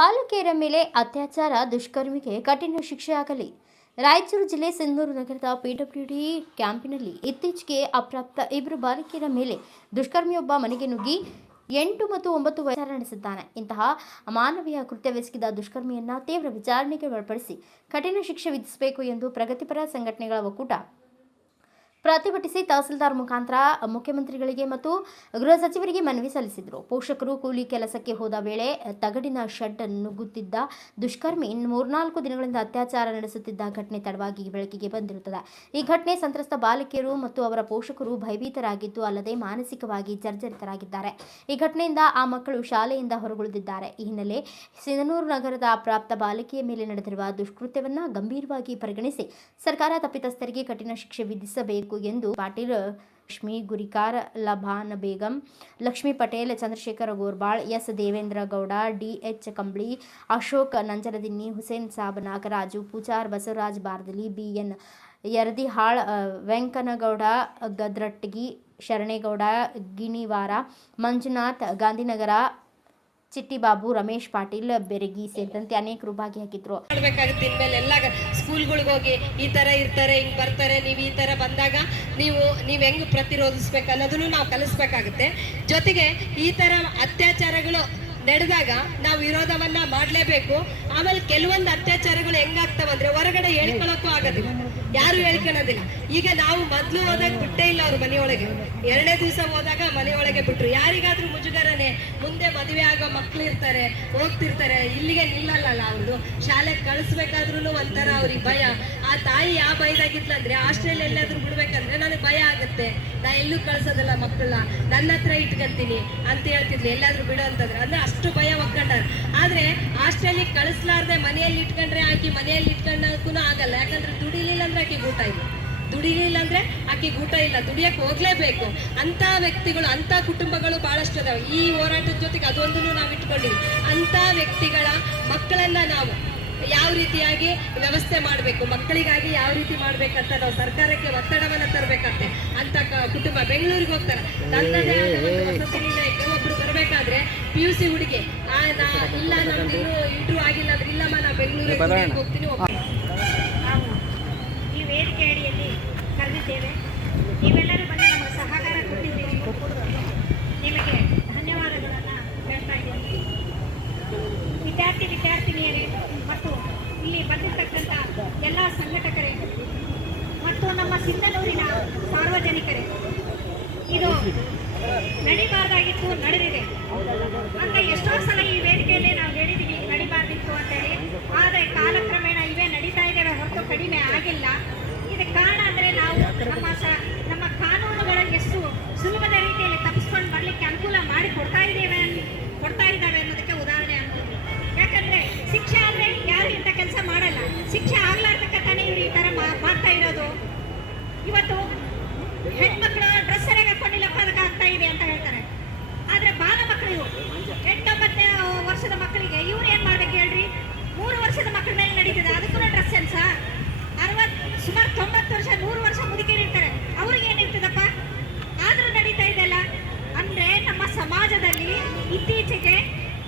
ಬಾಲಕಿಯರ ಮೇಲೆ ಅತ್ಯಾಚಾರ ದುಷ್ಕರ್ಮಿಗೆ ಕಠಿಣ ಶಿಕ್ಷೆಯಾಗಲಿ. ರಾಯಚೂರು ಜಿಲ್ಲೆ ಸಿಂಧನೂರು ನಗರದ ಪಿಡಬ್ಲ್ಯೂಡಿ ಕ್ಯಾಂಪಿನಲ್ಲಿ ಇತ್ತೀಚೆಗೆ ಅಪ್ರಾಪ್ತ ಇಬ್ಬರು ಬಾಲಕಿಯರ ಮೇಲೆ ದುಷ್ಕರ್ಮಿಯೊಬ್ಬ ಮನೆಗೆ ನುಗ್ಗಿ 8 ಮತ್ತು 9 ವರ್ಷ ನಡೆಸಿದ್ದಾನೆ. ಇಂತಹ ಅಮಾನವೀಯ ಕೃತ್ಯವೆಸಗಿದ ದುಷ್ಕರ್ಮಿಯನ್ನ ತೀವ್ರ ವಿಚಾರಣೆಗೆ ಒಳಪಡಿಸಿ ಕಠಿಣ ಶಿಕ್ಷೆ ವಿಧಿಸಬೇಕು ಎಂದು ಪ್ರಗತಿಪರ ಸಂಘಟನೆಗಳ ಒಕ್ಕೂಟ ಪ್ರತಿಭಟಿಸಿ ತಹಸೀಲ್ದಾರ್ ಮುಖಾಂತರ ಮುಖ್ಯಮಂತ್ರಿಗಳಿಗೆ ಮತ್ತು ಗೃಹ ಸಚಿವರಿಗೆ ಮನವಿ ಸಲ್ಲಿಸಿದರು. ಪೋಷಕರು ಕೂಲಿ ಕೆಲಸಕ್ಕೆ ಹೋದ ವೇಳೆ ತಗಡಿನ ಶೆಡ್ ನುಗ್ಗುತ್ತಿದ್ದ ದುಷ್ಕರ್ಮಿ 3-4 ದಿನಗಳಿಂದ ಅತ್ಯಾಚಾರ ನಡೆಸುತ್ತಿದ್ದ ಘಟನೆ ತಡವಾಗಿ ಬೆಳಕಿಗೆ ಬಂದಿರುತ್ತದೆ. ಈ ಘಟನೆ ಸಂತ್ರಸ್ತ ಬಾಲಕಿಯರು ಮತ್ತು ಅವರ ಪೋಷಕರು ಭಯಭೀತರಾಗಿದ್ದು ಅಲ್ಲದೆ ಮಾನಸಿಕವಾಗಿ ಜರ್ಜರಿತರಾಗಿದ್ದಾರೆ. ಈ ಘಟನೆಯಿಂದ ಆ ಮಕ್ಕಳು ಶಾಲೆಯಿಂದ ಹೊರಗುಳಿದಿದ್ದಾರೆ. ಈ ಹಿನ್ನೆಲೆ ಸಿಂಧನೂರು ನಗರದ ಅಪ್ರಾಪ್ತ ಬಾಲಕಿಯ ಮೇಲೆ ನಡೆದಿರುವ ದುಷ್ಕೃತ್ಯವನ್ನು ಗಂಭೀರವಾಗಿ ಪರಿಗಣಿಸಿ ಸರ್ಕಾರ ತಪ್ಪಿತಸ್ಥರಿಗೆ ಕಠಿಣ ಶಿಕ್ಷೆ ವಿಧಿಸಬೇಕು ಎಂದು ಪಾಟೀಲ್, ಲಕ್ಷ್ಮಿ ಗುರಿಕಾರ್, ಲಭಾನ್ ಬೇಗಂ, ಲಕ್ಷ್ಮಿ ಪಟೇಲ್, ಚಂದ್ರಶೇಖರ್ ಗೋರ್ಬಾಳ್, ಎಸ್ ದೇವೇಂದ್ರ ಗೌಡ, ಡಿ.ಎಚ್. ಕಂಬ್ಳಿ, ಅಶೋಕ್ ನಂಜರದಿನ್ನಿ, ಹುಸೇನ್ ಸಾಬ್ ನಾಗರಾಜು ಪೂಜಾರ್, ಬಸವರಾಜ್ ಬಾರ್ದಲಿ, ಬಿ.ಎನ್. ಯರದಿಹಾಳ್, ವೆಂಕನಗೌಡ ಗದ್ರಟ್ಟಗಿ, ಶರಣೇಗೌಡ ಗಿಣಿವಾರ, ಮಂಜುನಾಥ್ ಗಾಂಧಿನಗರ, ಚಿಟ್ಟಿಬಾಬು, ರಮೇಶ್ ಪಾಟೀಲ್ ಬೆರಗಿ ಸೇರಿದಂತೆ ಅನೇಕರು ಭಾಗಿಯಾಗಿದ್ರು. ಮಾಡಬೇಕಾಗುತ್ತೆ. ಇನ್ಮೇಲೆ ಎಲ್ಲ ಸ್ಕೂಲ್ಗಳಿಗೆ ಹೋಗಿ ಈ ತರ ಇರ್ತಾರೆ, ಹಿಂಗ್ ಬರ್ತಾರೆ, ನೀವು ಈ ತರ ಬಂದಾಗ ನೀವು ಹೆಂಗ್ ಪ್ರತಿರೋಧಿಸ್ಬೇಕು ಅನ್ನೋದನ್ನು ನಾವು ಕಲಿಸ್ಬೇಕಾಗುತ್ತೆ. ಜೊತೆಗೆ ಈ ತರ ಅತ್ಯಾಚಾರಗಳು ನಡೆದಾಗ ನಾವು ವಿರೋಧವನ್ನ ಮಾಡಲೇಬೇಕು. ಆಮೇಲೆ ಕೆಲವೊಂದು ಅತ್ಯಾಚಾರಗಳು ಹೆಂಗಾಗ್ತಾವಂದ್ರೆ ಹೊರಗಡೆ ಹೇಳ್ಕೊಳಕ್ಕೂ ಆಗೋದಿಲ್ಲ, ಯಾರು ಹೇಳ್ಕೊಳೋದಿಲ್ಲ. ಈಗ ನಾವು ಮೊದಲು ಹೋದಾಗ ಬಿಟ್ಟೇ ಇಲ್ಲ ಅವ್ರ ಮನೆಯೊಳಗೆ, 2ನೇ ದಿವಸ ಹೋದಾಗ ಮನೆಯೊಳಗೆ ಬಿಟ್ರು. ಯಾರಿಗಾದ್ರೂ ಮುಜುಗರನೆ, ಮುಂದೆ ಮದುವೆ ಆಗೋ ಮಕ್ಳು ಇರ್ತಾರೆ, ಹೋಗ್ತಿರ್ತಾರೆ, ಇಲ್ಲಿಗೆ ನಿಲ್ಲಲ್ಲ ಅವ್ರದ್ದು. ಶಾಲೆಗೆ ಕಳಿಸ್ಬೇಕಾದ್ರೂ ಒಂಥರ ಅವ್ರಿಗೆ ಭಯ. ಆ ತಾಯಿ ಯಾವ ಭಯದಾಗಿದ್ಲಂದ್ರೆ ಹಾಸ್ಟೆಲ್ ಎಲ್ಲಾದ್ರೂ ಬಿಡ್ಬೇಕಂದ್ರೆ ನನಗೆ ಭಯ ಆಗುತ್ತೆ, ನಾ ಎಲ್ಲೂ ಕಳ್ಸೋದಿಲ್ಲ ಮಕ್ಕಳನ್ನ, ನನ್ನ ಹತ್ರ ಇಟ್ಕೊಂತೀನಿ ಅಂತ ಹೇಳ್ತಿದ್ಲು. ಎಲ್ಲಾದ್ರೂ ಬಿಡು ಅಂತಂದ್ರೆ ಅಂದ್ರೆ ಅಷ್ಟು ಭಯ ಒಕ್ಕೊಂಡಾರ. ಆದ್ರೆ ಹಾಸ್ಟೆಲಿಗೆ ಕಳಿಸ್ಲಾರ್ದೆ ಮನೆಯಲ್ಲಿ ಇಟ್ಕೊಂಡ್ರೆ ಆಕಿ ಮನೆಯಲ್ಲಿ ಇಟ್ಕೊಂಡಕ್ಕೂ ಆಗಲ್ಲ. ಯಾಕಂದ್ರೆ ದುಡಿಲಿಲ್ಲ ಅಂದ್ರೆ ಆಕಿ ಊಟ ಇಲ್ಲ, ದುಡಿಲಿಲ್ಲ ಅಂದ್ರೆ ಆಕೆಗೆ ಊಟ ಇಲ್ಲ, ದುಡಿಯಕ್ಕೆ ಹೋಗ್ಲೇಬೇಕು. ಅಂತ ವ್ಯಕ್ತಿಗಳು, ಅಂತ ಕುಟುಂಬಗಳು ಬಹಳಷ್ಟು ಅದಾವೆ. ಈ ಹೋರಾಟದ ಜೊತೆಗೆ ಅದೊಂದನ್ನು ನಾವು ಇಟ್ಕೊಂಡಿವಿ. ಅಂತ ವ್ಯಕ್ತಿಗಳ ಮಕ್ಕಳನ್ನ ನಾವು ಯಾವ ರೀತಿಯಾಗಿ ವ್ಯವಸ್ಥೆ ಮಾಡಬೇಕು, ಮಕ್ಕಳಿಗಾಗಿ ಯಾವ ರೀತಿ ಮಾಡ್ಬೇಕಂತ ನಾವು ಸರ್ಕಾರಕ್ಕೆ ಒತ್ತಡವನ್ನ ತರಬೇಕಂತೆ. ಅಂತ ಕುಟುಂಬ ಬೆಂಗಳೂರಿಗೆ ಹೋಗ್ತಾರೆ, ನನ್ನದೇ ಆದ ಒಂದು ವಸತಿ ನಿಲಯಕ್ಕೆ ಒಬ್ರು ಬರಬೇಕಾದ್ರೆ PUC ಹುಡುಗಿ ಇಲ್ಲ ನಮ್ದು ಇನ್ನೂ ಇಂಟರ್ವ್ಯೂ ಆಗಿಲ್ಲ ಅಂದ್ರೆ ಇಲ್ಲಮ್ಮ ನಾ ಬೆಂಗಳೂರಿಗೆ ಹೋಗ್ತೀನಿ. ಈ ವೇದಿಕೆ ಅಡಿಯಲ್ಲಿ ಕರೆದಿದ್ದೇವೆ. ನೀವೆಲ್ಲರೂ ಬಂದು ನಮಗೆ ಸಹಕಾರ ಕೊಟ್ಟಿದ್ದೀರಿ, ನಿಮಗೆ ಧನ್ಯವಾದಗಳನ್ನು ಹೇಳ್ತಾ ಇದ್ದೇನೆ. ವಿದ್ಯಾರ್ಥಿನಿಯರೇ ಮತ್ತು ಇಲ್ಲಿ ಬಂದಿರತಕ್ಕಂಥ ಎಲ್ಲ ಸಂಘಟಕರೇ ಮತ್ತು ನಮ್ಮ ಸಿಂಧನೂರಿನ ಸಾರ್ವಜನಿಕರೇ, ಇದು ನಡಿಬಾರ್ದಾಗಿತ್ತು, ನಡೆದಿದೆ ಅಂತ ಎಷ್ಟೋ ಸಲ ಈ ವೇದಿಕೆಯಲ್ಲಿ ನಾವು ಹೇಳಿದ್ದೀವಿ ನಡಿಬಾರ್ದಿತ್ತು ಅಂತೇಳಿ. ಆದರೆ ಕಾಲಕ್ರಮೇಣ ಇವೇ ನಡೀತಾ ಇದ್ದೇವೆ ಹೊರತು ಕಡಿಮೆ ಆಗಿಲ್ಲ. ಇದಕ್ಕೆ ಕಾರಣ ಅಂದರೆ ನಾವು ನಮ್ಮ ಕಾನೂನುಗಳನ್ನು ಎಷ್ಟು ಸುಲಭದ ರೀತಿಯಲ್ಲಿ ತಪ್ಪಿಸ್ಕೊಂಡು ಬರಲಿಕ್ಕೆ ಅನುಕೂಲ ಮಾಡಿ ಕೊಡ್ತಾ ಇದ್ದಾವೆ ಅನ್ನೋದಕ್ಕೆ ಉದಾಹರಣೆ ಆಗ್ತದೆ. ಯಾಕಂದರೆ ಶಿಕ್ಷೆ ಆದರೆ ಯಾರು ಇಂಥ ಕೆಲಸ ಮಾಡಲ್ಲ, ಶಿಕ್ಷೆ ಆಗ್ಲಾರ್ದಕ್ಕಂತಾನೆ ಇವರು ಈ ಥರ ಮಾಡ್ತಾ ಇರೋದು. ಇವತ್ತು ಹೆಣ್ಮಕ್ಳು ಡ್ರೆಸ್ ಸರಿಯಾಗಿ ಹಾಕೊಂಡಿಲ್ಲಪ್ಪ ಅದಕ್ಕೆ ಆಗ್ತಾ ಇದೆ ಅಂತ ಹೇಳ್ತಾರೆ. ಆದರೆ ಬಾಲ ಮಕ್ಕಳು 8-9 ವರ್ಷದ ಮಕ್ಕಳಿಗೆ ಇವ್ರು ಏನು ಮಾಡ್ಬೇಕು ಹೇಳ್ರಿ? 3 ವರ್ಷದ ಮಕ್ಕಳ ಮೇಲೆ ನಡೀತಿದೆ, ಅದಕ್ಕೂ ಡ್ರೆಸ್ ಸೆನ್ಸಾ? ಸುಮಾರು 90 ವರ್ಷ 100 ವರ್ಷ ಮುದುಕಿರಿರ್ತಾರೆ, ಅವ್ರಿಗೆ ಏನಿರ್ತದಪ್ಪ? ಆದರೂ ನಡೀತಾ ಇದೆಯಲ್ಲ. ಅಂದರೆ ನಮ್ಮ ಸಮಾಜದಲ್ಲಿ ಇತ್ತೀಚೆಗೆ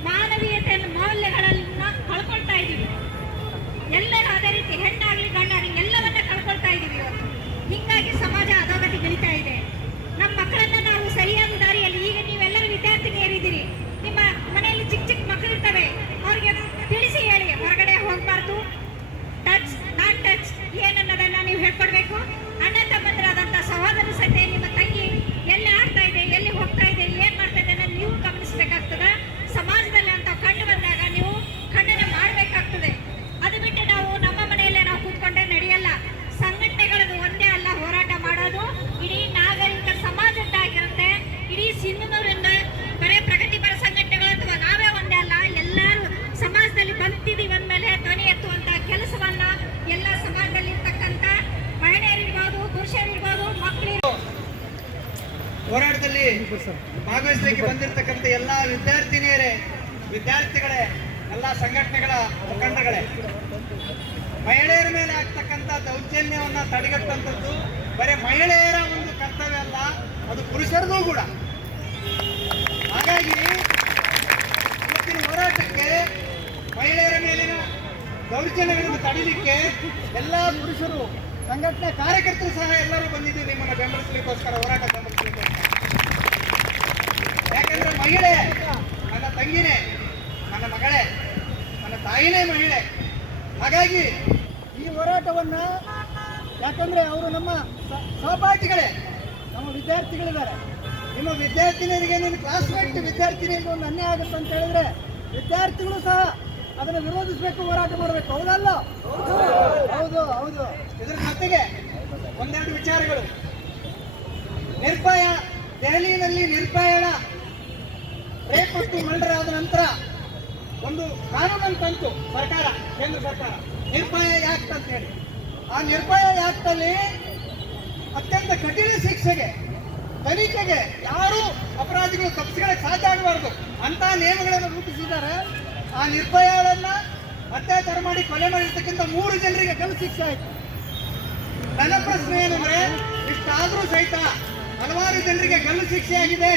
ಮಾನವೀಯತೆ ಮೌಲ್ಯಗಳನ್ನ ಕಳ್ಕೊಳ್ತಾ ಇದ್ದೀವಿ. ಎಲ್ಲರೂ ಅದೇ ರೀತಿ ಹೆಣ್ಣಾಗ್ಲಿ ಗಂಡಾಗ್ಲಿ ಎಲ್ಲವನ್ನ ಕಳ್ಕೊಳ್ತಾ ಇದ್ದೀವಿ ಇವತ್ತು. ಹೀಗಾಗಿ ಸಮಾಜ ಅಧೋಗತಿ ಬೆಳೀತಾ ಇದೆ. ನಮ್ಮ ಮಕ್ಕಳನ್ನ ನಾವು ಸರಿಯಾದ ದಾರಿಯಲ್ಲಿ, ಈಗ ನೀವೆಲ್ಲರೂ ವಿದ್ಯಾರ್ಥಿನಿಯರಿದ್ದೀರಿ, ನಿಮ್ಮ ಮನೆಯಲ್ಲಿ ಚಿಕ್ಕ ಚಿಕ್ಕ ಮಕ್ಕಳು ಇರ್ತವೆ, ಅವ್ರಿಗೆ ತಿಳಿಸಿ ಹೇಳಿ ಹೊರಗಡೆ ಹೋಗಬಾರ್ದು, ಟಚ್ ನಾಟ್ ಟಚ್ ಏನನ್ನೋದನ್ನ ನೀವು ಹೇಳ್ಕೊಡ್ಬೇಕು. ಅಣ್ಣ ತಮ್ಮಂದಿರಾದಂಥ ಸಹೋದರ ಸತೆ ನಿಮ್ಮ ತಂಗಿ ಎಲ್ಲಿ ಆಡ್ತಾ ಇದೆ, ಎಲ್ಲಿ ಹೋಗ್ತಾ ಇದೆ, ಏನು ಮಾಡ್ತಾ ಇದೆ ಅನ್ನೋದು ನೀವು ಗಮನಿಸಬೇಕಾಗ್ತದೆ. ಸಮಾಜದಲ್ಲಿ ಅಂತ ಕಂಡು ಬಂದಾಗ ನೀವು ಖಂಡನೆ ಮಾಡಬೇಕಾಗ್ತದೆ. ಅದು ಬಿಟ್ಟು ನಾವು ನಮ್ಮ ಮನೆಯಲ್ಲೇ ನಾವು ಕೂತ್ಕೊಂಡೇ ನಡೆಯಲ್ಲ. ಸಂಘಟನೆಗಳದ್ದು ಒಂದೇ ಅಲ್ಲ ಹೋರಾಟ ಮಾಡೋದು, ಇಡೀ ನಾಗರಿಕ ಸಮಾಜದ್ದಾಗಿರುತ್ತೆ. ಇಡೀ ಸಿಂಧನೂರಿಂದ ಬರೇ ಪ್ರಗತಿಪರ ಸಂಘಟನೆಗಳು ಅಥವಾ ನಾವೇ ಒಂದೇ ಅಲ್ಲ, ಎಲ್ಲರೂ ಸಮಾಜದಲ್ಲಿ ಬಂದಿದ್ದೀವಿ ಅಂದಮೇಲೆ ಧ್ವನಿ ಎತ್ತುವಂಥ ಕೆಲಸವನ್ನ ಎಲ್ಲ ಸಮಾಜದಲ್ಲಿ ಇರ್ತಕ್ಕಂಥ ಮಹಿಳೆಯರಿರ್ಬೋದು, ಪುರುಷರಿರ್ಬೋದು, ಮಕ್ಕಳಿರ್ಬೋದು, ಹೋರಾಟದಲ್ಲಿ ಭಾಗವಹಿಸಲಿಕ್ಕೆ ಬಂದಿರತಕ್ಕಂಥ ಎಲ್ಲ ವಿದ್ಯಾರ್ಥಿನಿಯರೇ, ವಿದ್ಯಾರ್ಥಿಗಳೇ, ಎಲ್ಲ ಸಂಘಟನೆಗಳ ಮುಖಂಡಗಳೇ, ಮಹಿಳೆಯರ ಮೇಲೆ ಆಗ್ತಕ್ಕಂಥ ದೌರ್ಜನ್ಯವನ್ನ ತಡೆಗಟ್ಟುವಂಥದ್ದು ಬರೀ ಮಹಿಳೆಯರ ಒಂದು ಕರ್ತವ್ಯ ಅಲ್ಲ, ಅದು ಪುರುಷರದು ಕೂಡ. ಹಾಗಾಗಿ ಇವತ್ತಿನ ಹೋರಾಟಕ್ಕೆ ದೌರ್ಜನ್ಯಗಳನ್ನು ತಡಿಲಿಕ್ಕೆ ಎಲ್ಲ ಪುರುಷರು ಸಂಘಟನೆ ಕಾರ್ಯಕರ್ತರು ಸಹ ಎಲ್ಲರೂ ಬಂದಿದ್ದೀವಿ ನಿಮ್ಮನ್ನು ಬೆಂಬಲಿಸಲಿಕ್ಕೋಸ್ಕರ, ಹೋರಾಟ ಬೆಂಬಲಿಸಲಿಕ್ಕೋಸ್ಕರ. ಯಾಕಂದ್ರೆ ಮಹಿಳೆ ನನ್ನ ತಂಗಿನೇ, ನನ್ನ ಮಗಳೇ, ನನ್ನ ತಾಯಿನೇ ಮಹಿಳೆ. ಹಾಗಾಗಿ ಈ ಹೋರಾಟವನ್ನ, ಯಾಕಂದ್ರೆ ಅವರು ನಮ್ಮ ಸಹಪಾಠಿಗಳೇ, ನಮ್ಮ ವಿದ್ಯಾರ್ಥಿಗಳಿದ್ದಾರೆ. ನಿಮ್ಮ ವಿದ್ಯಾರ್ಥಿನಿಯರಿಗೆ, ನಿಮ್ಮ ಕ್ಲಾಸ್ಮೇಟ್ ವಿದ್ಯಾರ್ಥಿನಿಯರಿಗೆ ಒಂದು ಅನ್ಯಾಯ ಆಗುತ್ತೆ ಅಂತ ಹೇಳಿದ್ರೆ ವಿದ್ಯಾರ್ಥಿಗಳು ಸಹ ಅದನ್ನು ವಿರೋಧಿಸಬೇಕು, ಹೋರಾಟ ಮಾಡಬೇಕು. ಹೌದಲ್ಲ? ಹೌದು ಹೌದು. ಇದರ ಜೊತೆಗೆ ಒಂದೆರಡು ವಿಚಾರಗಳು. ನಿರ್ಭಯ, ದೆಹಲಿಯಲ್ಲಿ ನಿರ್ಭಯಳ ರೇಪ್ ಮತ್ತು ಮರ್ಡರ್ ಆದ ನಂತರ ಒಂದು ಕಾನೂನನ್ನು ತಂತು ಸರ್ಕಾರ, ಕೇಂದ್ರ ಸರ್ಕಾರ, ನಿರ್ಭಯ ಆಕ್ಟ್ ಅಂತ ಹೇಳಿ. ಆ ನಿರ್ಭಯ ಆಕ್ಟ್ ಅಲ್ಲಿ ಅತ್ಯಂತ ಕಠಿಣ ಶಿಕ್ಷೆಗೆ, ತನಿಖೆಗೆ, ಯಾರು ಅಪರಾಧಿಗಳು ತಪ್ಪಿಸಿಕೊಳ್ಳಕ್ಕೆ ಸಾಧ್ಯ ಆಗಬಾರ್ದು ಅಂತ ನಿಯಮಗಳನ್ನು ರೂಪಿಸಿದ್ದಾರೆ. ಆ ನಿರ್ಭಯಗಳನ್ನ ಅತ್ಯಾಚಾರ ಮಾಡಿ ಕೊಲೆ ಮಾಡಿರ್ತಕ್ಕಂಥ 3 ಜನರಿಗೆ ಗಲ್ಲು ಶಿಕ್ಷೆ ಆಯಿತು. ನನ್ನ ಪ್ರಶ್ನೆ ಏನಂದ್ರೆ, ಇಷ್ಟಾದ್ರೂ ಸಹಿತ ಹಲವಾರು ಜನರಿಗೆ ಗಲ್ಲು ಶಿಕ್ಷೆ ಆಗಿದೆ,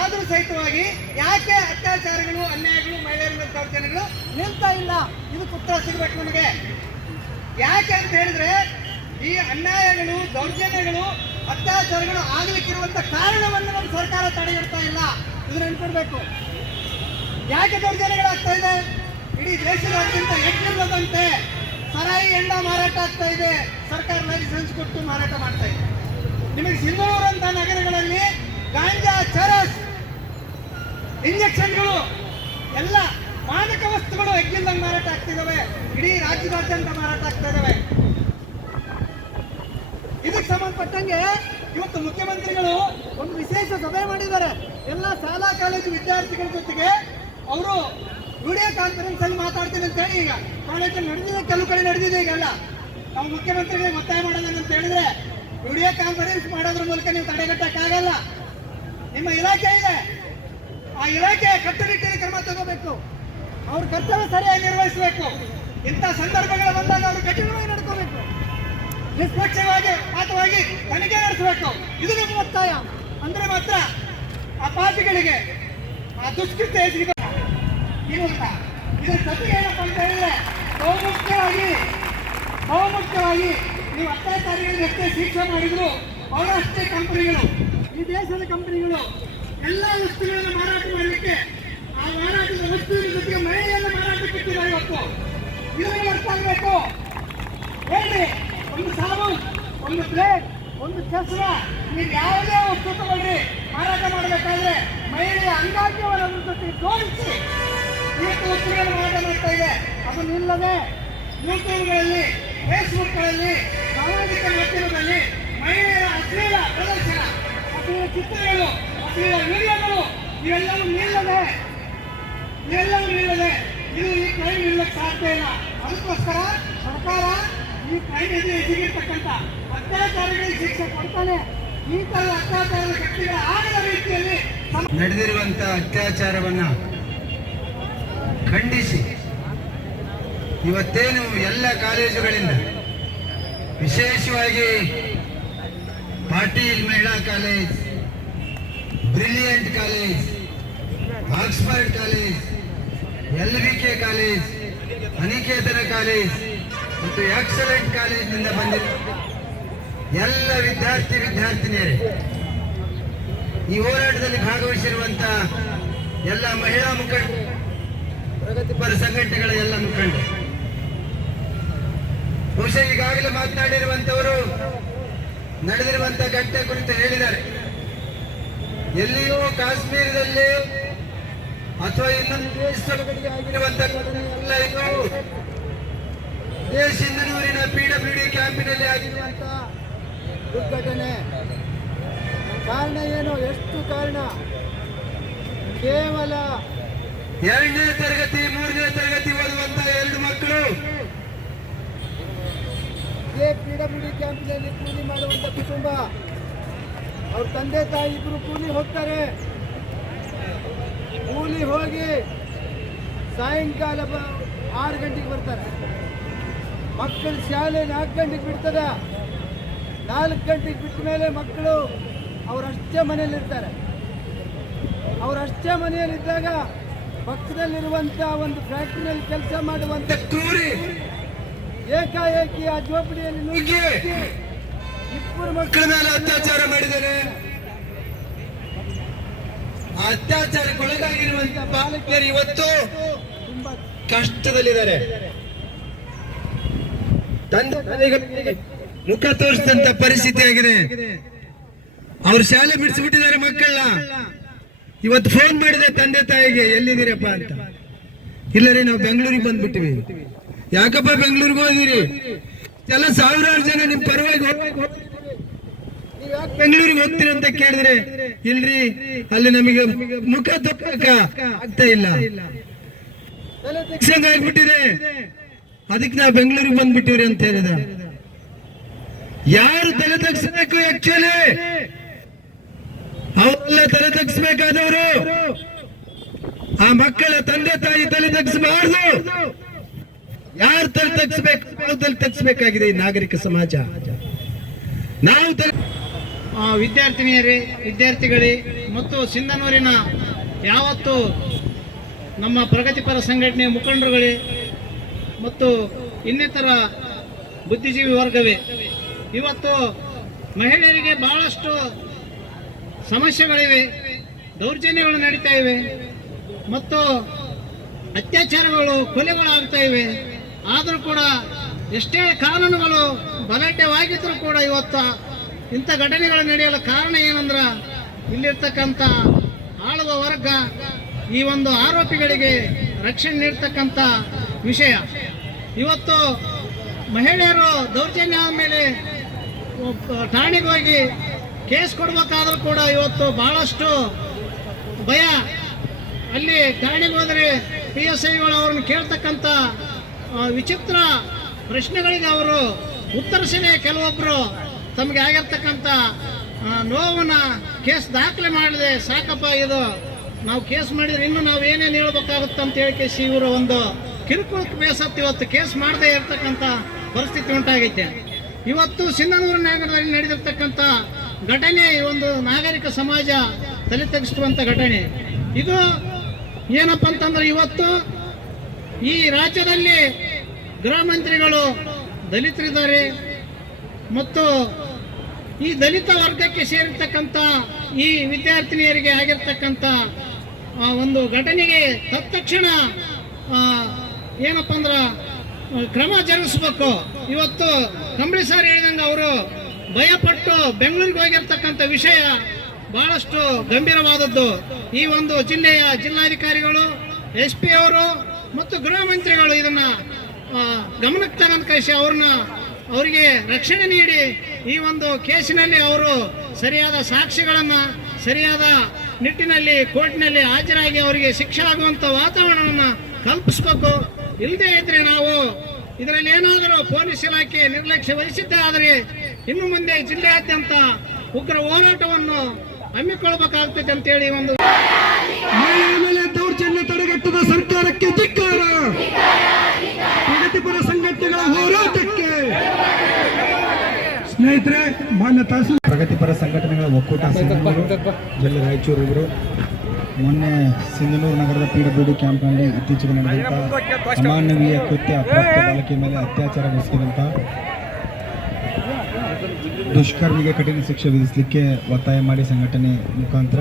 ಆದ್ರೂ ಸಹಿತವಾಗಿ ಯಾಕೆ ಅತ್ಯಾಚಾರಗಳು, ಅನ್ಯಾಯಗಳು, ಮಹಿಳೆಯರ ಮೇಲೆ ದೌರ್ಜನ್ಯಗಳು ನಿಲ್ತಾ ಇಲ್ಲ? ಇದಕ್ಕೆ ಉತ್ತರ ಸಿಗಬೇಕು ನಮಗೆ. ಯಾಕೆ ಅಂತ ಹೇಳಿದ್ರೆ, ಈ ಅನ್ಯಾಯಗಳು, ದೌರ್ಜನ್ಯಗಳು, ಅತ್ಯಾಚಾರಗಳು ಆಗ್ಲಿಕ್ಕಿರುವಂತ ಕಾರಣವನ್ನು ನಮ್ಮ ಸರ್ಕಾರ ತಡೆ ಇಡ್ತಾ ಇಲ್ಲ. ಇದನ್ನ ನೆನ್ಪಿಡ್ಬೇಕು. ಯಾಕೆ ದೌರ್ಜನ್ಯಗಳಾಗ್ತಾ ಇದೆ? ಇಡೀ ದೇಶದಾದ್ಯಂತ ಹೆಚ್ಚಿಲ್ಲದಂತೆ ಸರಾಯಿ ಎಂಡ ಮಾರಾಟ ಆಗ್ತಾ ಇದೆ, ಸರ್ಕಾರ ಲೈಸೆನ್ಸ್ ಕೊಟ್ಟು ಮಾರಾಟ ಮಾಡ್ತಾ ಇದೆ. ನಿಮಗೆ ಸಿಂಧೂರಂತ ನಗರಗಳಲ್ಲಿ ಗಾಂಜಾ, ಚರಸ್, ಇಂಜೆಕ್ಷನ್ಗಳು, ಎಲ್ಲ ಮಾದಕ ವಸ್ತುಗಳು ಹೆಚ್ಚಿಲ್ಲದಂಗೆ ಮಾರಾಟ ಆಗ್ತಿದ್ದಾವೆ. ಇಡೀ ರಾಜ್ಯದಾದ್ಯಂತ ಮಾರಾಟ ಆಗ್ತಾ ಇದಾವೆ. ಇದಕ್ಕೆ ಸಂಬಂಧಪಟ್ಟಂಗೆ ಇವತ್ತು ಮುಖ್ಯಮಂತ್ರಿಗಳು ಒಂದು ವಿಶೇಷ ಸಭೆ ಮಾಡಿದ್ದಾರೆ. ಎಲ್ಲ ಶಾಲಾ ಕಾಲೇಜು ವಿದ್ಯಾರ್ಥಿಗಳ ಜೊತೆಗೆ ಅವರು ವಿಡಿಯೋ ಕಾನ್ಫರೆನ್ಸ್ ಅಲ್ಲಿ ಮಾತಾಡ್ತೀನಿ ಅಂತ ಹೇಳಿ, ಈಗ ಕಾಲೇಜಲ್ಲಿ ನಡೆದಿದೆ, ಕೆಲವು ಕಡೆ ನಡೆದಿದೆ. ಈಗೆಲ್ಲ ನಾವು ಮುಖ್ಯಮಂತ್ರಿಗಳಿಗೆ ಒತ್ತಾಯ ಮಾಡೋದೇನಂತ ಹೇಳಿದ್ರೆ, ವಿಡಿಯೋ ಕಾನ್ಫರೆನ್ಸ್ ಮಾಡೋದ್ರ ಮೂಲಕ ನೀವು ತಡೆಗಟ್ಟಕ್ಕಾಗಲ್ಲ. ನಿಮ್ಮ ಇಲಾಖೆ ಇದೆ, ಆ ಇಲಾಖೆ ಕಟ್ಟುನಿಟ್ಟಿನ ಕ್ರಮ ತಗೋಬೇಕು. ಅವ್ರ ಕರ್ತವ್ಯ ಸರಿಯಾಗಿ ನಿರ್ವಹಿಸಬೇಕು. ಇಂಥ ಸಂದರ್ಭಗಳು ಬಂದಾಗ ಅವರು ಕಠಿಣವಾಗಿ ನಡ್ಕೋಬೇಕು, ನಿಷ್ಪಕ್ಷವಾಗಿ ಮಾತವಾಗಿ ತನಿಖೆ ನಡೆಸಬೇಕು. ಇದು ನಮ್ಮ ಒತ್ತಾಯ. ಅಂದ್ರೆ ಮಾತ್ರ ಆ ಪಾಪಿಗಳಿಗೆ ಆ ದುಷ್ಕೃತ್ಯ ಸಿಗಬೇಕು. ಇದರ ಜೊತೆಗೆ ಏನಪ್ಪ ಅಂತ ಹೇಳಿದ್ರೆ, ಬಹುಮುಖ್ಯವಾಗಿ ನೀವು ಅತ್ಯಾಚಾರಿಗಳಿಗೆ ಎಷ್ಟೇ ಶಿಕ್ಷೆ ಮಾಡಿದ್ರು ಅವರಷ್ಟೇ ಕಂಪನಿಗಳು, ಈ ದೇಶದ ಕಂಪನಿಗಳು ಎಲ್ಲ ವಸ್ತುಗಳನ್ನು ಮಾರಾಟ ಮಾಡಲಿಕ್ಕೆ ಆ ಮಾರಾಟದ ವಸ್ತುವಿನ ಜೊತೆಗೆ ಮಹಿಳೆಯನ್ನ ಮಾರಾಟ ಕೊಟ್ಟಿದ್ದಾರೆ. ಇವತ್ತು ಇದನ್ನು ಅರ್ಥ ಆಗಬೇಕು. ಹೇಳ್ರಿ, ಒಂದು ಸಾಬೂನ್, ಒಂದು ಬ್ಲೇಡ್, ಒಂದು ಚಸ್ಮ, ನೀವು ಯಾವುದೇ ವಸ್ತು ತಗೊಳ್ರಿ, ಮಾರಾಟ ಮಾಡಬೇಕಾದ್ರೆ ಮಹಿಳೆಯ ಅಂಗಾಂಗವನ್ನು ಅದ್ರ ಜೊತೆಗೆ ಜೋಡಿಸಿ ಇವತ್ತು ವಸ್ತುಗಳನ್ನು ಮಾರಾಟ ಮಾಡ್ತಾ ಇದೆ. ಅದು ನಿಲ್ಲದೆ ಯೂಟ್ಯೂಬ್ಗಳಲ್ಲಿ, ಫೇಸ್ಬುಕ್ಗಳಲ್ಲಿ, ಸಾಮಾಜಿಕ ಮಾಧ್ಯಮದಲ್ಲಿ ಮಹಿಳೆಯರ ಅಶ್ಲೀಲ ಪ್ರದರ್ಶನ, ಅಶ್ಲೀಲ ಚಿತ್ರಗಳು, ಅಶ್ಲೀಲ ವಿಡಿಯೋಗಳು ಇವೆಲ್ಲವೂ ನಿಲ್ಲದೆ ಇದು ಈ ಕ್ರೈಮ್ ನಿಲ್ಲಕ್ಕೆ ಸಾಧ್ಯ ಇಲ್ಲ. ಅದಕ್ಕೋಸ್ಕರ ಸರ್ಕಾರ ಈ ಕ್ರೈಮ್ ಎದುರಿಗಿರ್ತಕ್ಕಂಥ ಅತ್ಯಾಚಾರಗಳಿಗೆ ಶಿಕ್ಷೆ ಕೊಡ್ತಾನೆ. ಈ ತರ ಅತ್ಯಾಚಾರದ ಶಕ್ತಿಗಳ ಆಗದ ರೀತಿಯಲ್ಲಿ ನಡೆದಿರುವಂತ ಅತ್ಯಾಚಾರವನ್ನ ಖಂಡಿಸಿ ಇವತ್ತೇನು ಎಲ್ಲ ಕಾಲೇಜುಗಳಿಂದ, ವಿಶೇಷವಾಗಿ ಪಾಟೀಲ್ ಮಹಿಳಾ college, brilliant college, Oxford college, LVK college, Aniketana college ಮತ್ತು ಎಕ್ಸಲೆಂಟ್ ಕಾಲೇಜಿನಿಂದ ಬಂದಿರುವ ಎಲ್ಲ ವಿದ್ಯಾರ್ಥಿನಿಯರೇ, ಈ ಹೋರಾಟದಲ್ಲಿ ಭಾಗವಹಿಸಿರುವಂತ ಎಲ್ಲ ಮಹಿಳಾ ಮುಖಂಡ, ಪ್ರಗತಿಪರ ಸಂಘಟನೆಗಳ ಎಲ್ಲ ಮುಖಂಡ, ಬಹುಶಃ ಈಗಾಗಲೇ ಮಾತನಾಡಿರುವಂತವರು ನಡೆದಿರುವಂತ ಘಟನೆ ಕುರಿತು ಹೇಳಿದ್ದಾರೆ. ಎಲ್ಲಿಯೂ ಕಾಶ್ಮೀರದಲ್ಲಿ ಅಥವಾ ಇನ್ನೊಂದು ದೇಶಗಳಿಗೆ ಆಗಿರುವಂತ ಎಲ್ಲ ಇದು ಸಿಂಧನೂರಿನ PWD ಕ್ಯಾಂಪಿನಲ್ಲಿ ಆಗಿರುವಂತ ದುರ್ಘಟನೆ. ಕಾರಣ ಏನು? ಎಷ್ಟು ಕಾರಣ? ಕೇವಲ 2ನೇ ತರಗತಿ 3ನೇ ತರಗತಿ ಓದುವಂತ 2 ಮಕ್ಕಳು PWD ಕ್ಯಾಂಪಿನಲ್ಲಿ ಕೂಲಿ ಮಾಡುವಂತ ಕುಟುಂಬ, ಅವ್ರ ತಂದೆ ತಾಯಿ ಇಬ್ರು ಕೂಲಿ ಹೋಗ್ತಾರೆ. ಕೂಲಿ ಹೋಗಿ ಸಾಯಂಕಾಲ 6 ಗಂಟೆಗೆ ಬರ್ತಾರೆ. ಮಕ್ಕಳು ಶಾಲೆ 4 ಗಂಟೆಗೆ ಬಿಡ್ತದೆ. 4 ಗಂಟೆಗೆ ಬಿಟ್ಟ ಮೇಲೆ ಮಕ್ಕಳು ಅವರಷ್ಟೇ ಮನೆಯಲ್ಲಿರ್ತಾರೆ. ಅವರಷ್ಟೇ ಮನೆಯಲ್ಲಿದ್ದಾಗ ಪಕ್ಕದಲ್ಲಿರುವಂತ ಒಂದು ಫ್ಯಾಕ್ಟರಿಯಲ್ಲಿ ಕೆಲಸ ಮಾಡುವಂತ ಕೂಲಿ ಏಕಾಏಕಿ ಆ ಜೋಪಡಿಯಲ್ಲಿ ನುಗ್ಗಿ ಇಬ್ಬರು ಮಕ್ಕಳ ಮೇಲೆ ಅತ್ಯಾಚಾರ ಮಾಡಿದ್ದಾರೆ. ಆ ಅತ್ಯಾಚಾರಕ್ಕೊಳಗಾಗಿರುವಂತಹ ಬಾಲಕಿಯರು ಇವತ್ತು ತುಂಬಾ ಕಷ್ಟದಲ್ಲಿದ್ದಾರೆ. ತಂದೆ ತಾಯಿಗಳಿಗೆ ಮುಖ ತೋರಿಸಿದಂತ ಪರಿಸ್ಥಿತಿ ಆಗಿದೆ. ಅವ್ರು ಶಾಲೆ ಬಿಡಿಸ್ಬಿಟ್ಟಿದ್ದಾರೆ ಮಕ್ಕಳನ್ನ. ಇವತ್ತು ಫೋನ್ ಮಾಡಿದೆ ತಂದೆ ತಾಯಿಗೆ, ಎಲ್ಲಿದ್ದೀರಪ್ಪ ಅಂತ. ಇಲ್ಲ ರೀ, ನಾವು ಬೆಂಗಳೂರಿಗೆ ಬಂದ್ಬಿಟ್ಟಿವಿ. ಯಾಕಪ್ಪ ಬೆಂಗಳೂರಿಗೆ ಹೋದಿರಿ? ಎಲ್ಲ ಸಾವಿರಾರು ಜನ ನಿಮ್ ಪರವಾಗಿ ಬೆಂಗಳೂರಿಗೆ ಹೋಗ್ತೀರಿ ಅಂತ ಕೇಳಿದ್ರೆ, ಇಲ್ರಿ ಅಲ್ಲಿ ನಮಗೆ ಮುಖ ತೋರ್ಸಕ ಆಗ್ತಾ ಇಲ್ಲ, ಆಗ್ಬಿಟ್ಟಿದೆ, ಅದಕ್ಕೆ ನಾವು ಬೆಂಗಳೂರಿಗೆ ಬಂದ್ಬಿಟ್ಟಿವ್ರಿ ಅಂತ ಹೇಳಿದ. ಯಾರು ತಲೆ ತಗ್ಸ್ಬೇಕು? ಆಕ್ಚುಲಿ ಅವರೆಲ್ಲ ತಲೆ ತಗ್ಸ್ಬೇಕಾದವರು. ಆ ಮಕ್ಕಳ ತಂದೆ ತಾಯಿ ತಲೆ ತಗ್ಸಬಾರ್ದು. ಯಾರು ತಲೆ ತಗ್ಸ್ಬೇಕು? ನಾವು ತಲೆ ತಗ್ಸ್ಬೇಕಾಗಿದೆ ಈ ನಾಗರಿಕ ಸಮಾಜ. ನಾವು ವಿದ್ಯಾರ್ಥಿನಿಯರೇ, ವಿದ್ಯಾರ್ಥಿಗಳೇ ಮತ್ತು ಸಿಂಧನೂರಿನ ಯಾವತ್ತು ನಮ್ಮ ಪ್ರಗತಿಪರ ಸಂಘಟನೆಯ ಮುಖಂಡರುಗಳೇ ಮತ್ತು ಇನ್ನಿತರ ಬುದ್ಧಿಜೀವಿ ವರ್ಗವೇ, ಇವತ್ತು ಮಹಿಳೆಯರಿಗೆ ಬಹಳಷ್ಟು ಸಮಸ್ಯೆಗಳಿವೆ, ದೌರ್ಜನ್ಯಗಳು ನಡೀತಾ ಇವೆ ಮತ್ತು ಅತ್ಯಾಚಾರಗಳು, ಕೊಲೆಗಳಾಗ್ತಾ ಇವೆ. ಆದರೂ ಕೂಡ ಎಷ್ಟೇ ಕಾನೂನುಗಳು ಬಲಾಢ್ಯವಾಗಿದ್ರೂ ಕೂಡ ಇವತ್ತು ಇಂಥ ಘಟನೆಗಳು ನಡೆಯಲು ಕಾರಣ ಏನಂದ್ರೆ ಇಲ್ಲಿರ್ತಕ್ಕಂಥ ಆಳುವ ವರ್ಗ ಈ ಒಂದು ಆರೋಪಿಗಳಿಗೆ ರಕ್ಷಣೆ ನೀಡ್ತಕ್ಕಂಥ ವಿಷಯ. ಇವತ್ತು ಮಹಿಳೆಯರು ದೌರ್ಜನ್ಯ ಮೇಲೆ ಠಾಣೆಗೆ ಹೋಗಿ ಕೇಸ್ ಕೊಡಬೇಕಾದ್ರೂ ಕೂಡ ಇವತ್ತು ಬಹಳಷ್ಟು ಭಯ. ಅಲ್ಲಿ ಠಾಣೆಗೆ ಹೋದರೆ PSIಗಳು ಅವ್ರನ್ನ ಕೇಳ್ತಕ್ಕಂಥ ವಿಚಿತ್ರ ಪ್ರಶ್ನೆಗಳಿಗೆ ಅವರು ಉತ್ತರಿಸದೆ ಕೆಲವೊಬ್ಬರು ತಮಗೆ ಆಗಿರ್ತಕ್ಕಂಥ ನೋವನ್ನ ಕೇಸ್ ದಾಖಲೆ ಮಾಡದೆ, ಸಾಕಪ್ಪ ಇದು ನಾವು ಕೇಸ್ ಮಾಡಿದ್ರೆ ಇನ್ನು ನಾವು ಏನೇನು ಹೇಳ್ಬೇಕಾಗುತ್ತೆ ಅಂತ ಹೇಳಿ ಇವರು ಒಂದು ಕಿರುಕುಳಕ್ಕೆ ಬೇಸತ್ತು ಇವತ್ತು ಕೇಸ್ ಮಾಡದೇ ಇರತಕ್ಕಂಥ ಪರಿಸ್ಥಿತಿ ಉಂಟಾಗೈತೆ. ಇವತ್ತು ಸಿಂಧನೂರು ನಗರದಲ್ಲಿ ನಡೆದಿರ್ತಕ್ಕಂಥ ಘಟನೆ ಈ ಒಂದು ನಾಗರಿಕ ಸಮಾಜ ತಲೆ ತಗ್ಗಿಸುವಂಥ ಘಟನೆ. ಇದು ಏನಪ್ಪ ಅಂತಂದ್ರೆ, ಇವತ್ತು ಈ ರಾಜ್ಯದಲ್ಲಿ ಗೃಹ ಮಂತ್ರಿಗಳು ದಲಿತರಿದ್ದಾರೆ ಮತ್ತು ಈ ದಲಿತ ವರ್ಗಕ್ಕೆ ಸೇರಿರ್ತಕ್ಕಂಥ ಈ ವಿದ್ಯಾರ್ಥಿನಿಯರಿಗೆ ಆಗಿರ್ತಕ್ಕಂಥ ಒಂದು ಘಟನೆಗೆ ತತ್ಕ್ಷಣ ಏನಪ್ಪ ಅಂದ್ರೆ ಕ್ರಮ ಜರುಗಿಸ್ಬೇಕು. ಇವತ್ತು ಕಂಬಳಿ ಸಾರ್ ಹೇಳಿದಂಗೆ ಅವರು ಭಯಪಟ್ಟು ಬೆಂಗಳೂರಿಗೆ ಹೋಗಿರ್ತಕ್ಕಂಥ ವಿಷಯ ಬಹಳಷ್ಟು ಗಂಭೀರವಾದದ್ದು. ಈ ಒಂದು ಜಿಲ್ಲೆಯ ಜಿಲ್ಲಾಧಿಕಾರಿಗಳು, SP ಅವರು ಮತ್ತು ಗೃಹ ಮಂತ್ರಿಗಳು ಇದನ್ನ ಗಮನಕ್ಕೆ ತಗೊಂಡು ಕಳಿಸಿ ಅವರಿಗೆ ರಕ್ಷಣೆ ನೀಡಿ ಈ ಒಂದು ಕೇಸಿನಲ್ಲಿ ಅವರು ಸರಿಯಾದ ಸಾಕ್ಷಿಗಳನ್ನು ಸರಿಯಾದ ನಿಟ್ಟಿನಲ್ಲಿ ಕೋರ್ಟ್ನಲ್ಲಿ ಹಾಜರಾಗಿ ಅವರಿಗೆ ಶಿಕ್ಷೆ ಆಗುವಂಥ ವಾತಾವರಣವನ್ನು ಕಲ್ಪಿಸಬೇಕು. ಇಲ್ಲದೇ ಇದ್ರೆ ನಾವು ಇದರಲ್ಲಿ ಏನಾದರೂ ಪೊಲೀಸ್ ಇಲಾಖೆ ನಿರ್ಲಕ್ಷ್ಯ ವಹಿಸಿದ್ದೇ ಆದರೆ ಇನ್ನು ಮುಂದೆ ಜಿಲ್ಲೆಯಾದ್ಯಂತ ಉಗ್ರ ಹೋರಾಟವನ್ನು ಹಮ್ಮಿಕೊಳ್ಳಬೇಕಾಗ್ತದೆ ಅಂತೇಳಿ ಒಂದು ಮೇಲೆ ದೌರ್ಜನ್ಯ ತಡೆಗಟ್ಟದ ಸರ್ಕಾರಕ್ಕೆ ಧಿಕ್ಕಾರ, ಪ್ರಗತಿಪರ ಸಂಘಟನೆಗಳ ಹೋರಾಟಕ್ಕೆ. ಸ್ನೇಹಿತರೆ, ಮಾನ್ಯ ತಹಸೀಲ್ ಪ್ರಗತಿಪರ ಸಂಘಟನೆಗಳ ಒಕ್ಕೂಟ ಸಿಂಧನೂರು ಜಿಲ್ಲೆ ರಾಯಚೂರು ಇವರು ಮೊನ್ನೆ ಸಿಂಧನೂರು ನಗರದ PWD ಕ್ಯಾಂಪ್ನಲ್ಲಿ ಇತ್ತೀಚೆಗೆ ನಡೆದಂಥ ಅಮಾನವೀಯ ಕೃತ್ಯ, ಅಪ್ರಾಪ್ತ ಬಾಲಕಿಯ ಮೇಲೆ ಅತ್ಯಾಚಾರಗೊಳಿಸಿದಂಥ ದುಷ್ಕರ್ಮಿಗೆ ಕಠಿಣ ಶಿಕ್ಷೆ ವಿಧಿಸಲಿಕ್ಕೆ ಒತ್ತಾಯ ಮಾಡಿ ಸಂಘಟನೆ ಮುಖಾಂತರ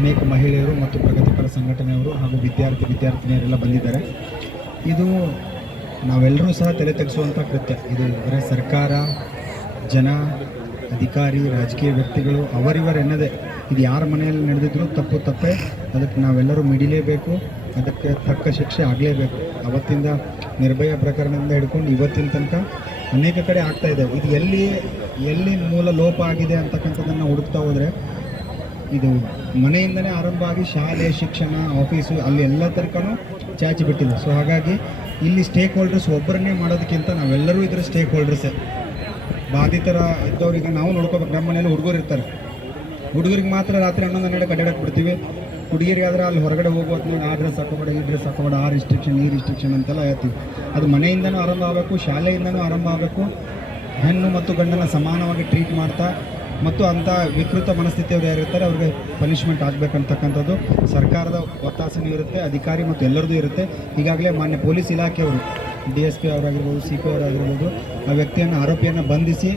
ಅನೇಕ ಮಹಿಳೆಯರು ಮತ್ತು ಪ್ರಗತಿಪರ ಸಂಘಟನೆಯವರು ಹಾಗೂ ವಿದ್ಯಾರ್ಥಿನಿಯರೆಲ್ಲ ಬಂದಿದ್ದಾರೆ. ಇದು ನಾವೆಲ್ಲರೂ ಸಹ ತಲೆ ತಗ್ಗಿಸುವಂಥ ಕೃತ್ಯ. ಇದು ಬರೀ ಸರ್ಕಾರ, ಜನ, ಅಧಿಕಾರಿ, ರಾಜಕೀಯ ವ್ಯಕ್ತಿಗಳು ಅವರಿವರೆನ್ನದೇ ಇದು ಯಾರ ಮನೆಯಲ್ಲಿ ನಡೆದಿದ್ರು ತಪ್ಪೇ. ಅದಕ್ಕೆ ನಾವೆಲ್ಲರೂ ಮಿಡಿಲೇಬೇಕು, ಅದಕ್ಕೆ ತಕ್ಕ ಶಿಕ್ಷೆ ಆಗಲೇಬೇಕು. ಅವತ್ತಿಂದ ನಿರ್ಭಯ ಪ್ರಕರಣದಿಂದ ಹಿಡ್ಕೊಂಡು ಇವತ್ತಿನ ತನಕ ಅನೇಕ ಕಡೆ ಆಗ್ತಾ ಇದೆ. ಇದು ಎಲ್ಲಿ ಮೂಲ ಲೋಪ ಆಗಿದೆ ಅಂತಕ್ಕಂಥದ್ದನ್ನು ಹುಡುಕ್ತಾ ಹೋದರೆ ಇದು ಮನೆಯಿಂದನೇ ಆರಂಭ ಆಗಿ ಶಾಲೆ, ಶಿಕ್ಷಣ, ಆಫೀಸು ಅಲ್ಲಿ ಎಲ್ಲ ತನಕನೂ ಚಾಚಿ ಬಿಟ್ಟಿದೆ. ಸೊ ಹಾಗಾಗಿ ಇಲ್ಲಿ ಸ್ಟೇಕ್ ಹೋಲ್ಡರ್ಸ್ ಒಬ್ಬರನ್ನೇ ಮಾಡೋದಕ್ಕಿಂತ ನಾವೆಲ್ಲರೂ ಇದರ ಸ್ಟೇಕ್ ಹೋಲ್ಡರ್ಸೇ. ಬಾಧಿತರ ಇದ್ದವರಿಗೆ ನಾವು ನೋಡ್ಕೋಬೇಕು. ನಮ್ಮ ಮನೇಲಿ ಹುಡುಗರು ಇರ್ತಾರೆ, ಹುಡುಗರಿಗೆ ಮಾತ್ರ ರಾತ್ರಿ 11-12 ಅಡ್ಡಾಡಕ್ಕೆ ಬಿಡ್ತೀವಿ. ಹುಡುಗಿರಿಗಾದ್ರೆ ಅಲ್ಲಿ ಹೊರಗಡೆ ಹೋಗೋದು ನೋಡಿ ಆ ಡ್ರೆಸ್ ಹಾಕೋಬೇಡ, ಈ ಡ್ರೆಸ್ ಹಾಕೋಬೇಡ, ಆ ರಿಸ್ಟ್ರಿಕ್ಷನ್, ಈ ರಿಸ್ಟ್ರಿಕ್ಷನ್ ಅಂತೆಲ್ಲ ಹೇಳ್ತೀವಿ. ಅದು ಮನೆಯಿಂದನೂ ಆರಂಭ ಆಗಬೇಕು, ಶಾಲೆಯಿಂದನೂ ಆರಂಭ ಆಗಬೇಕು. ಹೆಣ್ಣು ಮತ್ತು ಗಂಡನ ಸಮಾನವಾಗಿ ಟ್ರೀಟ್ ಮಾಡ್ತಾ ಮತ್ತು ಅಂಥ ವಿಕೃತ ಮನಸ್ಥಿತಿಯವರು ಯಾರಿರ್ತಾರೆ ಅವ್ರಿಗೆ ಪನಿಷ್ಮೆಂಟ್ ಆಗಬೇಕಂತಕ್ಕಂಥದ್ದು ಸರ್ಕಾರದ ಒತ್ತಾಸೆನೂ ಇರುತ್ತೆ, ಅಧಿಕಾರಿ ಮತ್ತು ಎಲ್ಲರದ್ದು ಇರುತ್ತೆ. ಈಗಾಗಲೇ ಮಾನ್ಯ ಪೊಲೀಸ್ ಇಲಾಖೆಯವರು DSP ಅವರಾಗಿರ್ಬೋದು, CP ಅವರಾಗಿರ್ಬೋದು ಆ ವ್ಯಕ್ತಿಯನ್ನು ಆರೋಪಿಯನ್ನು ಬಂಧಿಸಿ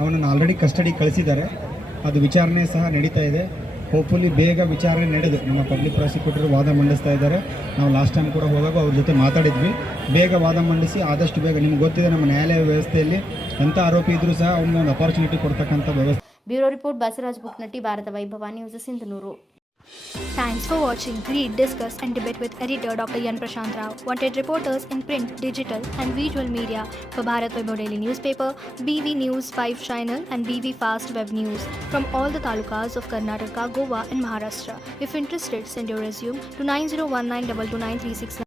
ಅವನನ್ನು ಆಲ್ರೆಡಿ ಕಸ್ಟಡಿ ಕಳಿಸಿದ್ದಾರೆ. ಅದು ವಿಚಾರಣೆ ಸಹ ನಡೀತಾ ಇದೆ. ಹೋಪ್ಫುಲಿ ಬೇಗ ವಿಚಾರಣೆ ನಡೆದು ನಮ್ಮ ಪಬ್ಲಿಕ್ ಪ್ರಾಸಿಕ್ಯೂಟರ್ ವಾದ ಮಂಡಿಸ್ತಾ ಇದ್ದಾರೆ. ನಾವು ಲಾಸ್ಟ್ ಟೈಮ್ ಕೂಡ ಹೋದಾಗ ಅವ್ರ ಜೊತೆ ಮಾತಾಡಿದ್ವಿ. ಬೇಗ ವಾದ ಮಂಡಿಸಿ ಆದಷ್ಟು ಬೇಗ, ನಿಮ್ಗೆ ಗೊತ್ತಿದೆ ನಮ್ಮ ನ್ಯಾಯಾಲಯ ವ್ಯವಸ್ಥೆಯಲ್ಲಿ ಎಂಥ ಆರೋಪಿ ಇದ್ರೂ ಸಹ ಅವ್ನಿಗೆ ಒಂದು ಅಪಾರ್ಚುನಿಟಿ ಕೊಡ್ತಕ್ಕಂಥ ವ್ಯವಸ್ಥೆ. ಬ್ಯೂರೋ ರಿಪೋರ್ಟ್ ಬಸವರಾಜ್ ಬುಕ್ನಟ್ಟಿ, ಭಾರತ ವೈಭವ news, Sindhanur. Thanks for watching. Read, discuss and debate with editor Dr. Yan Prashant Rao. Wanted reporters in print, digital and visual media for Bharat Vaibhav Daily Newspaper, BV News 5 Channel and BV Fast Web News from all the talukas of Karnataka, Goa and Maharashtra. If interested, send your resume to 9019229369.